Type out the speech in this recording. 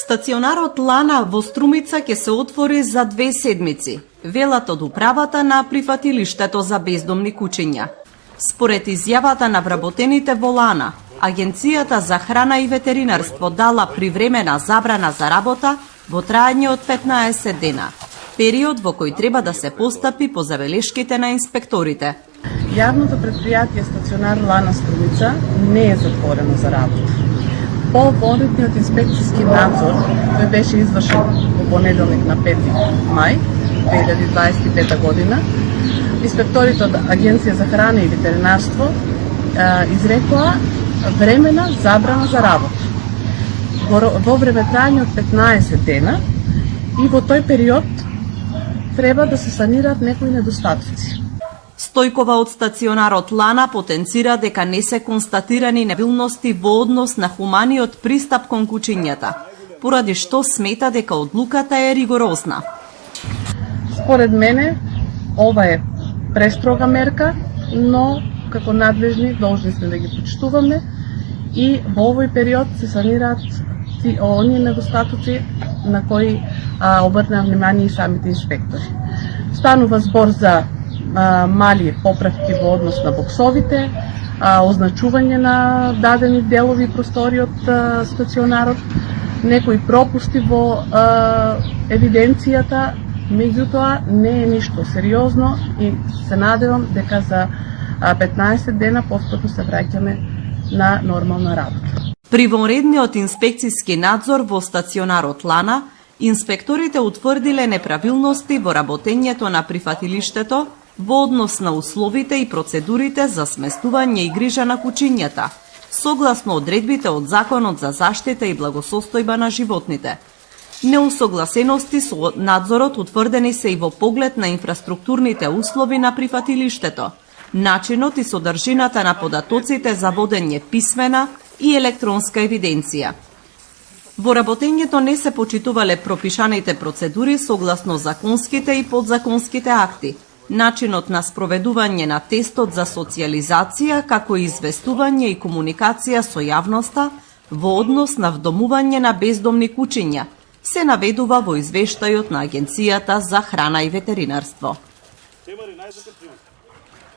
Стационарот Лана во Струмица ќе се отвори за 2 седмици, велат од управата на прифатилиштето за бездомни кучиња. Според изјавата на вработените во Лана, Агенцијата за храна и ветеринарство дала привремена забрана за работа во трајање од 15 дена, период во кој треба да се постапи по забелешките на инспекторите. Јавното предпријатие Стационар Лана Струмица не е затворено за работа. По водетниот инспекцијски надзор, кој беше извршен во понеделник на 5 мај 2025 година, инспекторите од Агенција за храна и ветеринарство изрекоа времена забрана за работа во време трајање од 15 дена и во тој период треба да се санираат некои недостатоци. Стојкова од стационарот Лана потенцира дека не се констатирани неpravilности во однос на хуманиот пристап кон кучињата, поради што смета дека одлуката е ригорозна. Според мене, ова е престрога мерка, но како надлежни должни сме да ги почитуваме и во овој период се санираат оние недостатоци на кои обрнаа внимание и самите инспектори. Станува збор за мали поправки во однос на боксовите, означување на дадени делови и простори од стационарот, некои пропусти во евиденцијата, меѓутоа не е ништо сериозно и се надевам дека за 15 дена повторно се враќаме на нормална работа. При вонредниот инспекцијски надзор во стационарот Лана, инспекторите утврдиле неправилности во работењето на прифатилиштето во однос на условите и процедурите за сместување и грижа на кучињата, согласно одредбите од Законот за заштита и благосостојба на животните. Неусогласености со надзорот утврдени се и во поглед на инфраструктурните услови на прифатилиштето, начинот и содржината на податоците за водење писмена и електронска евиденција. Во работењето не се почитувале пропишаните процедури согласно законските и подзаконските акти, начинот на спроведување на тестот за социјализација, како и известување и комуникација со јавноста во однос на вдомување на бездомни кучиња, се наведува во извештајот на Агенцијата за храна и ветеринарство.